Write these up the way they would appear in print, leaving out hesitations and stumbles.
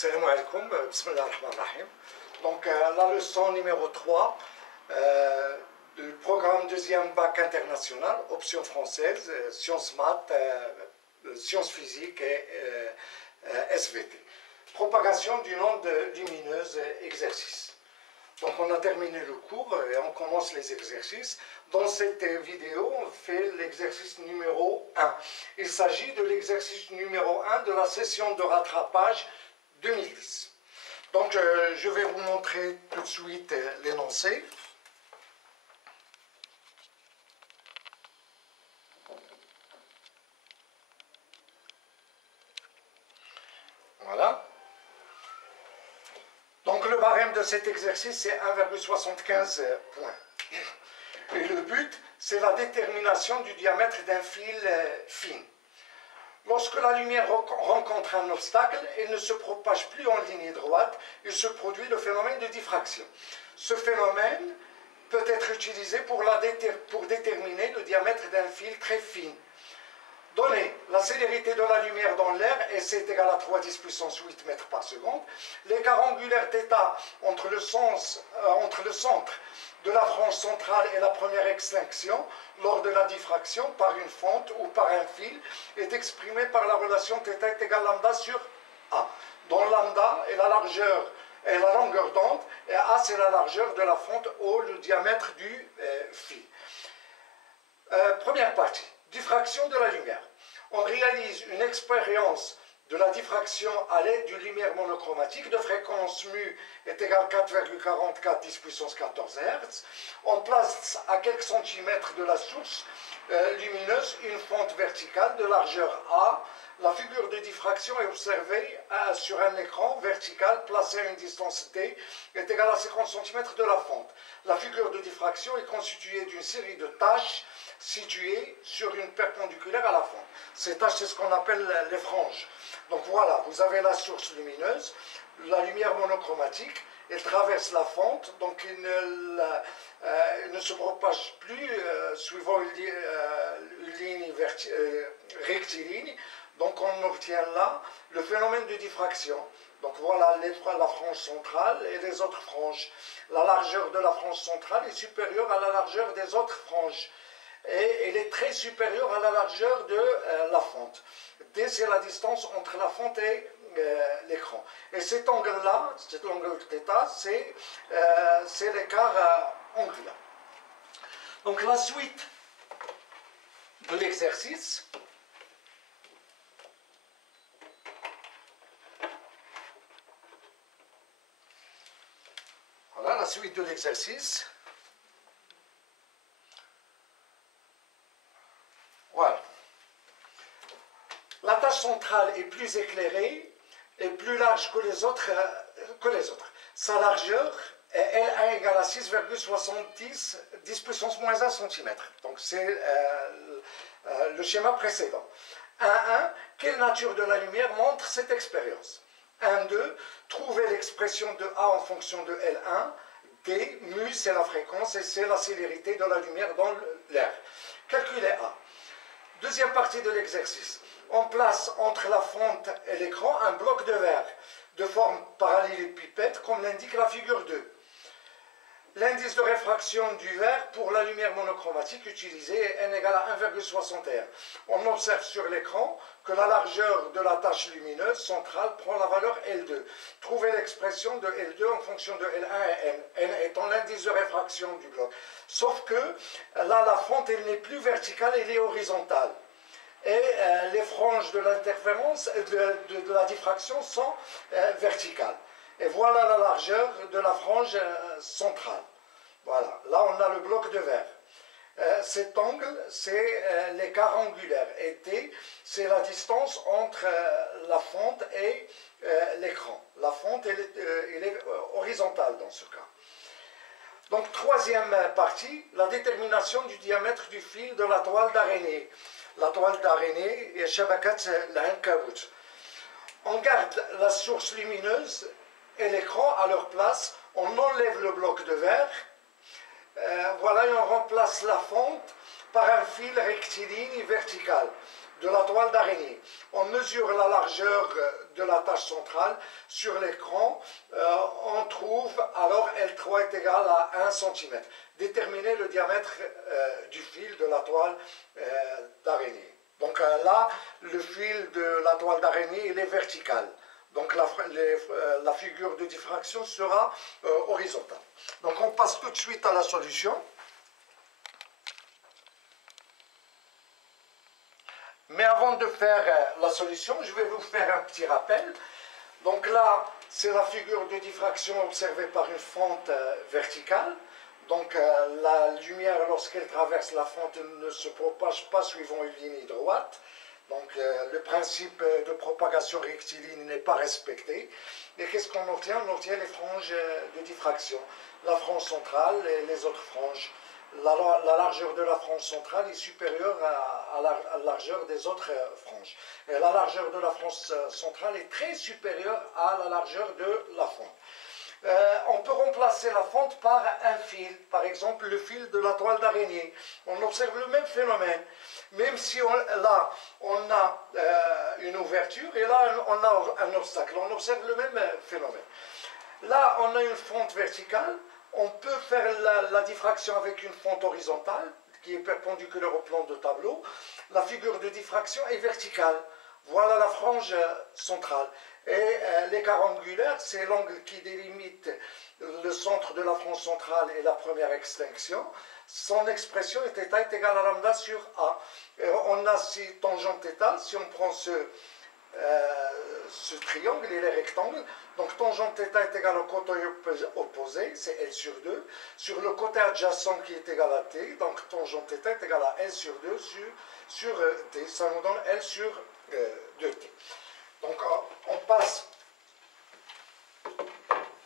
Salam alaikum, bismillah ar-Rahman ar-Rahim. Donc la leçon numéro 3 du programme deuxième bac international, option française, sciences maths, sciences physiques et SVT. Propagation d'une onde lumineuse, exercice. Donc on a terminé le cours et on commence les exercices. Dans cette vidéo, on fait l'exercice numéro 1. Il s'agit de l'exercice numéro 1 de la session de rattrapage 2010. Donc je vais vous montrer tout de suite l'énoncé. Voilà. Donc le barème de cet exercice c'est 1,75 points. Et le but c'est la détermination du diamètre d'un fil fin. Lorsque la lumière rencontre un obstacle, elle ne se propage plus en ligne droite, il se produit le phénomène de diffraction. Ce phénomène peut être utilisé pour déterminer le diamètre d'un fil très fin. Donnez la célérité de la lumière dans l'air, et c'est égal à 3 10 puissance 8 mètres par seconde, l'écart angulaire θ entre le centre de la frange centrale et la première extinction lors de la diffraction par une fente ou par un fil est exprimé par la relation θ est égal à lambda sur A, dont lambda est la largeur et la longueur d'onde, et A c'est la largeur de la fente ou le diamètre du fil. Première partie. Diffraction de la lumière. On réalise une expérience de la diffraction à l'aide d'une lumière monochromatique de fréquence mu est égal à 4,44 10 puissance 14 Hz. On place à quelques centimètres de la source lumineuse une fente verticale de largeur A. La figure de diffraction est observée sur un écran vertical placé à une distance d est égale à 50 cm de la fente. La figure de diffraction est constituée d'une série de taches situées sur une perpendiculaire à la fente. Ces taches, c'est ce qu'on appelle les franges. Donc voilà, vous avez la source lumineuse, la lumière monochromatique, elle traverse la fente, donc elle ne se propage plus suivant une ligne rectiligne. Donc on obtient là le phénomène de diffraction. Donc voilà la frange centrale et les autres franges. La largeur de la frange centrale est supérieure à la largeur des autres franges. Et elle est très supérieure à la largeur de la fente. D, c'est la distance entre la fente et l'écran. Et cet angle-là, cet angle θ, c'est l'écart angulaire. Donc la suite de l'exercice. Voilà la suite de l'exercice. Voilà. La tâche centrale est plus éclairée et plus large que les autres. Sa largeur est L1 égale à 6,70 10 puissance moins 1 cm. Donc c'est le schéma précédent. 1,1. Quelle nature de la lumière montre cette expérience? 1,2. Trouvez l'expression de A en fonction de L1. D, mu c'est la fréquence et c'est la célérité de la lumière dans l'air. Calculez A. Deuxième partie de l'exercice. On place entre la fente et l'écran un bloc de verre de forme parallélépipède comme l'indique la figure 2. L'indice de réfraction du verre pour la lumière monochromatique utilisée est n égale à 1,61. On observe sur l'écran que la largeur de la tache lumineuse centrale prend la valeur L2. Trouvez l'expression de L2 en fonction de L1 et N, N étant l'indice de réfraction du bloc. Sauf que là, la fente, elle n'est plus verticale, elle est horizontale. Et les franges de l'interférence, de la diffraction sont verticales. Et voilà la largeur de la frange centrale. Voilà, là on a le bloc de verre. Cet angle, c'est l'écart angulaire. Et T, c'est la distance entre la fente et l'écran. La fente, elle est horizontale dans ce cas. Donc, troisième partie, la détermination du diamètre du fil de la toile d'araignée. La toile d'araignée est Shabakat l'Ankabut. On garde la source lumineuse et l'écran à leur place, on enlève le bloc de verre, voilà, et on remplace la fente par un fil rectiligne vertical. de la toile d'araignée. On mesure la largeur de la tache centrale sur l'écran. On trouve alors L3 est égal à 1 cm. Déterminer le diamètre du fil de la toile d'araignée. Donc là, le fil de la toile d'araignée, il est vertical. Donc la figure de diffraction sera horizontale. Donc on passe tout de suite à la solution. Mais avant de faire la solution, je vais vous faire un petit rappel. Donc là, c'est la figure de diffraction observée par une fente verticale. Donc la lumière, lorsqu'elle traverse la fente, ne se propage pas suivant une ligne droite. Donc le principe de propagation rectiligne n'est pas respecté. Et qu'est-ce qu'on obtient? On obtient les franges de diffraction. La frange centrale et les autres franges. La largeur de la frange centrale est supérieure à la largeur des autres franges. Et la largeur de la frange centrale est très supérieure à la largeur de la fente. On peut remplacer la fente par un fil, par exemple le fil de la toile d'araignée. On observe le même phénomène, même si là on a une ouverture et là on a un obstacle. On observe le même phénomène. Là on a une fente verticale. On peut faire la diffraction avec une fente horizontale qui est perpendiculaire au plan de tableau. La figure de diffraction est verticale. Voilà la frange centrale. Et l'écart angulaire, c'est l'angle qui délimite le centre de la frange centrale et la première extinction. Son expression est θ est égal à lambda sur A. Et on a si tangente θ, si on prend ce triangle et les rectangles. Donc tangente θ est égal au côté opposé, c'est L sur 2, sur le côté adjacent qui est égal à T, donc tangente θ est égal à L sur 2 sur T, ça nous donne L sur 2T. Donc on passe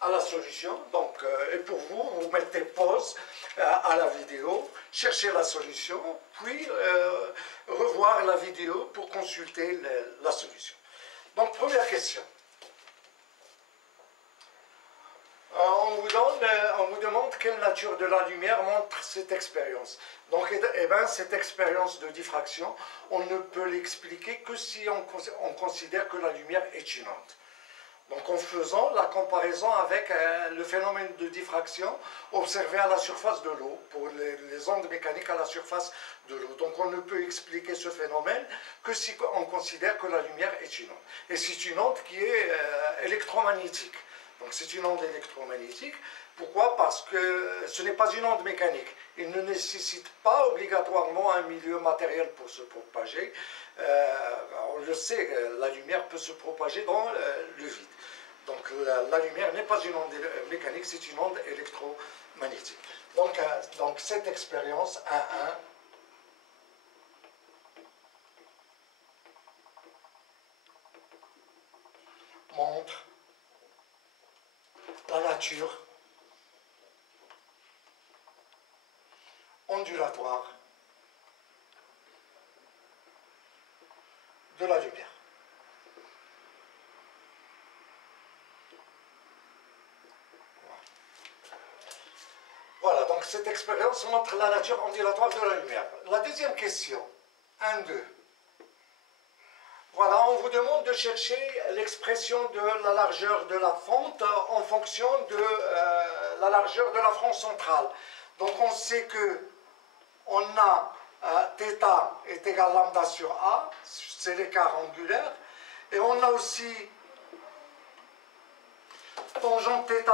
à la solution. Donc, et pour vous, vous mettez pause à la vidéo, cherchez la solution, puis revoir la vidéo pour consulter la solution. Donc première question. On vous demande quelle nature de la lumière montre cette expérience. Donc, cette expérience de diffraction, on ne peut l'expliquer que si on considère que la lumière est une onde. Donc, en faisant la comparaison avec le phénomène de diffraction observé à la surface de l'eau, pour les ondes mécaniques à la surface de l'eau. Donc, on ne peut expliquer ce phénomène que si on considère que la lumière est une onde. Et c'est une onde qui est électromagnétique. Donc c'est une onde électromagnétique. Pourquoi? Parce que ce n'est pas une onde mécanique. Il ne nécessite pas obligatoirement un milieu matériel pour se propager. On le sait, la lumière peut se propager dans le vide. Donc la lumière n'est pas une onde mécanique, c'est une onde électromagnétique. Donc cette expérience 1.1 montre la nature ondulatoire de la lumière. Voilà, donc cette expérience montre la nature ondulatoire de la lumière. La deuxième question, 1-2. Voilà, on vous demande de chercher l'expression de la largeur de la fente en fonction de la largeur de la frange centrale. Donc on sait que on a θ est égal à lambda sur A, c'est l'écart angulaire, et on a aussi tangente θ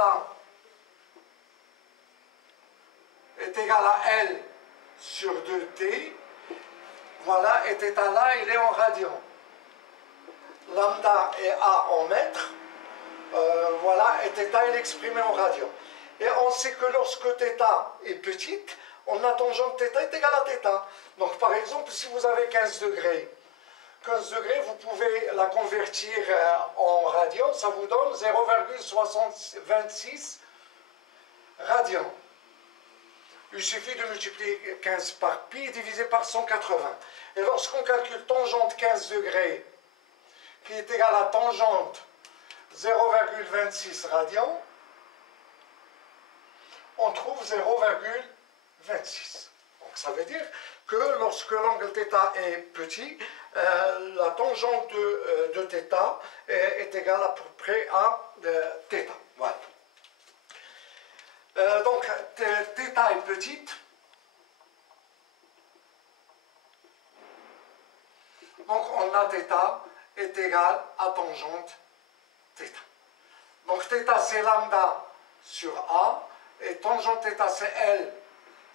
est égal à L sur 2T, voilà, et θ là, il est en radians. Lambda et A en mètres, voilà, et θ est exprimé en radians. Et on sait que lorsque θ est petite, on a tangente θ est égal à θ. Donc par exemple, si vous avez 15 degrés, vous pouvez la convertir en radians, ça vous donne 0,26 radians. Il suffit de multiplier 15 par pi divisé par 180. Et lorsqu'on calcule tangente 15 degrés, qui est égal à tangente 0,26 radians, on trouve 0,26. Donc ça veut dire que lorsque l'angle θ est petit, la tangente de θ est égale à peu près à θ. Voilà. Donc, θ est petite. Donc, on a θ est égal à tangente θ. Donc, θ c'est lambda sur A, et tangente θ c'est L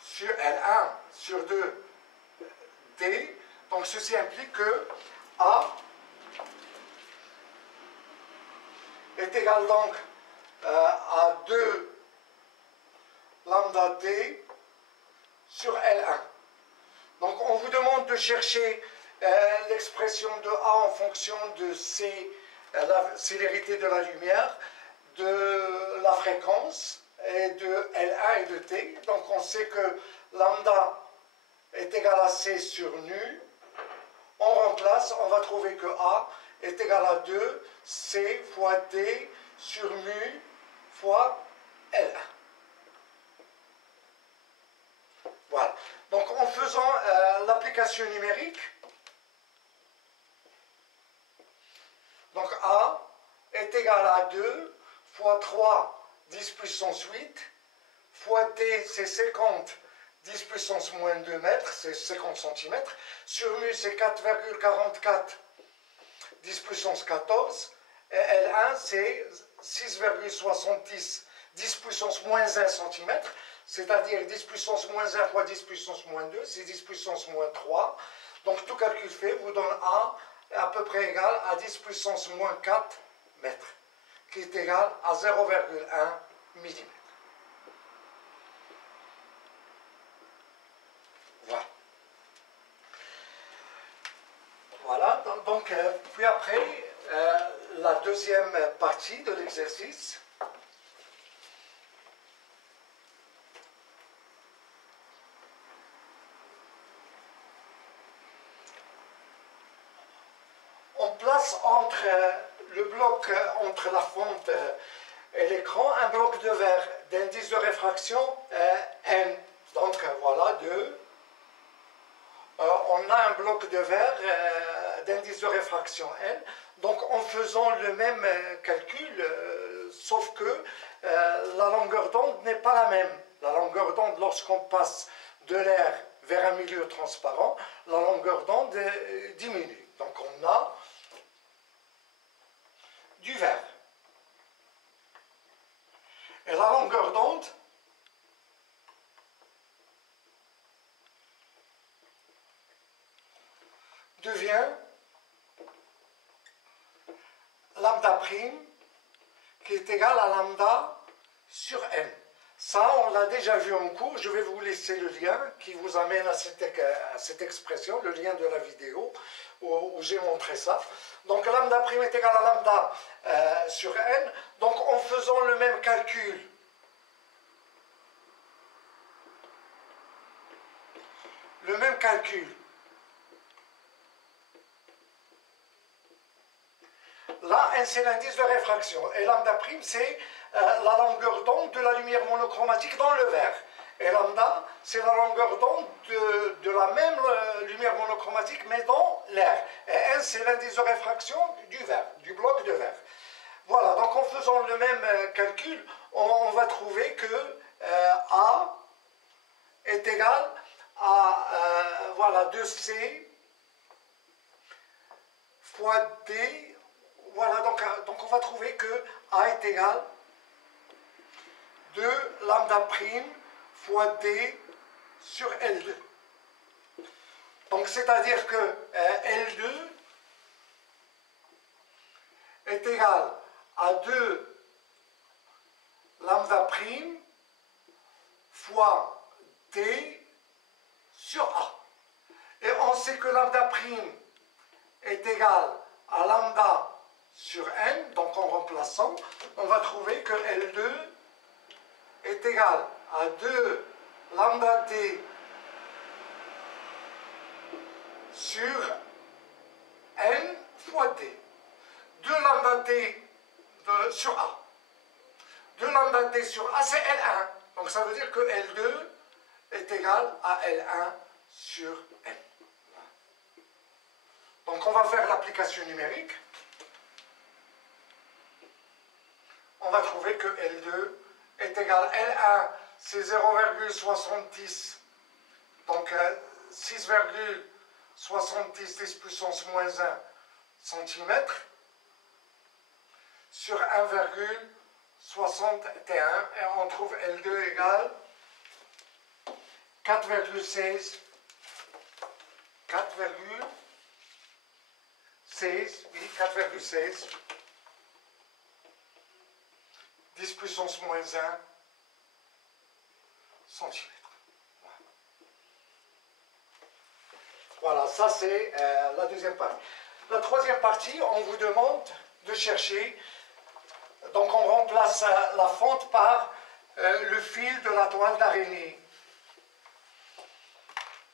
sur L1 sur 2 D. Donc, ceci implique que A est égal donc à 2 lambda D sur L1. Donc, on vous demande de chercher l'expression de A en fonction de C, la célérité de la lumière, de la fréquence et de L1 et de T. Donc, on sait que lambda est égal à C sur nu. On remplace, on va trouver que A est égal à 2 C fois D sur mu fois L1. Voilà. Donc, en faisant l'application numérique, donc A est égal à 2 fois 3 10 puissance 8 fois D, c'est 50 10 puissance moins 2 mètres, c'est 50 cm. Sur mu, c'est 4,44 10 puissance 14. Et L1, c'est 6,70 10 puissance moins 1 cm. C'est-à-dire 10 puissance moins 1 fois 10 puissance moins 2, c'est 10 puissance moins 3. Donc tout calcul fait vous donne A à peu près égal à 10 puissance moins 4 mètres, qui est égal à 0,1 mm. Voilà. Voilà, donc puis après, la deuxième partie de l'exercice. On place entre le bloc, entre la fonte et l'écran, un bloc de verre d'indice de réfraction N. Donc voilà, 2. On a un bloc de verre d'indice de réfraction N. Donc en faisant le même calcul, sauf que la longueur d'onde n'est pas la même. La longueur d'onde, lorsqu'on passe de l'air vers un milieu transparent, la longueur d'onde diminue. Donc on a du verre. Et la longueur d'onde devient lambda prime qui est égal à lambda sur n. Ça, on l'a déjà vu en cours. Je vais vous laisser le lien qui vous amène à cette expression, le lien de la vidéo où j'ai montré ça. Donc lambda prime est égal à lambda sur n. Donc en faisant le même calcul, là, n c'est l'indice de réfraction et lambda prime c'est la longueur d'onde de la lumière monochromatique dans le verre. Et lambda, c'est la longueur d'onde de la même lumière monochromatique, mais dans l'air. Et n, c'est l'indice de réfraction du verre, du bloc de verre. Voilà, donc en faisant le même calcul, on va trouver que A est égal à voilà, 2C fois D. Voilà, donc on va trouver que A est égal 2 lambda prime fois D sur L2. Donc c'est-à-dire que L2 est égal à 2 lambda prime fois D sur A. Et on sait que lambda prime est égal à lambda sur n, donc en remplaçant, on va trouver que L2 est égal à 2 lambda D sur n fois D. 2 lambda D sur A. 2 lambda D sur A, c'est L1. Donc ça veut dire que L2 est égal à L1 sur N. Donc on va faire l'application numérique. On va trouver que L2 est égal à L1, c'est 0,70. Donc 6,70 10 puissance moins 1 cm sur 1,61. Et on trouve L2 égale 4,16. 4,16 10 puissance moins 1 centimètre. Voilà, ça c'est la deuxième partie. La troisième partie, on vous demande de chercher, donc on remplace la fente par le fil de la toile d'araignée.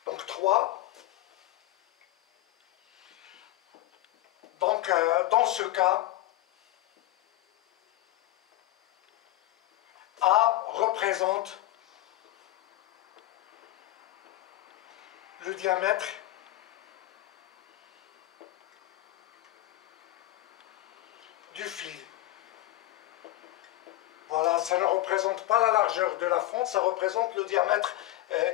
Donc 3. Donc dans ce cas, A représente le diamètre du fil. Voilà, ça ne représente pas la largeur de la fente, ça représente le diamètre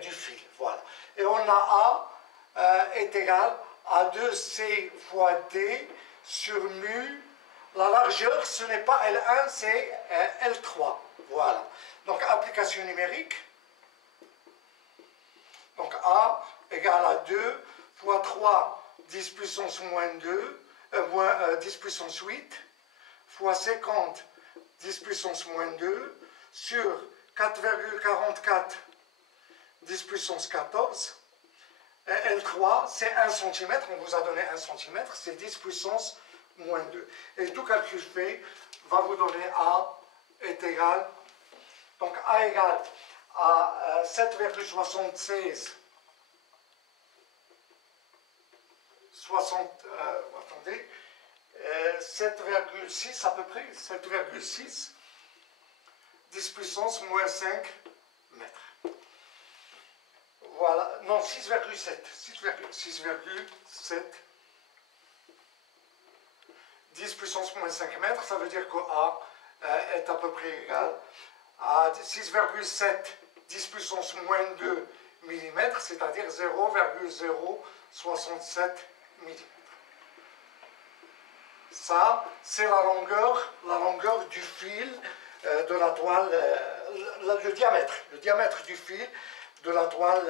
du fil. Voilà. Et on a A est égal à 2C fois D sur mu. La largeur, ce n'est pas L1, c'est L3. Voilà. Donc, application numérique. Donc, A égale à 2 fois 3, 10 puissance moins 2, 10 puissance 8, fois 50, 10 puissance moins 2, sur 4,44, 10 puissance 14. Et L3, c'est 1 cm. On vous a donné 1 cm, c'est 10 puissance moins 2. Et tout calcul fait va vous donner A est égal, donc A égale à 7,76 attendez, 7,6 à peu près, 7,6 10 puissance moins 5 mètres. Voilà, non, 6,7 10 puissance moins 5 mètres, ça veut dire que A est à peu près égal à 6,7 10 puissance moins 2 mm, c'est-à-dire 0,067 mm. Ça, c'est la longueur du fil de la toile, le diamètre du fil de la toile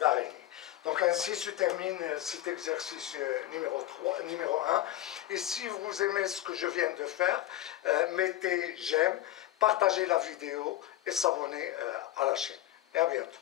d'araignée. Donc ainsi se termine cet exercice numéro 1. Et si vous aimez ce que je viens de faire, mettez j'aime, partagez la vidéo et s'abonnez à la chaîne. Et à bientôt.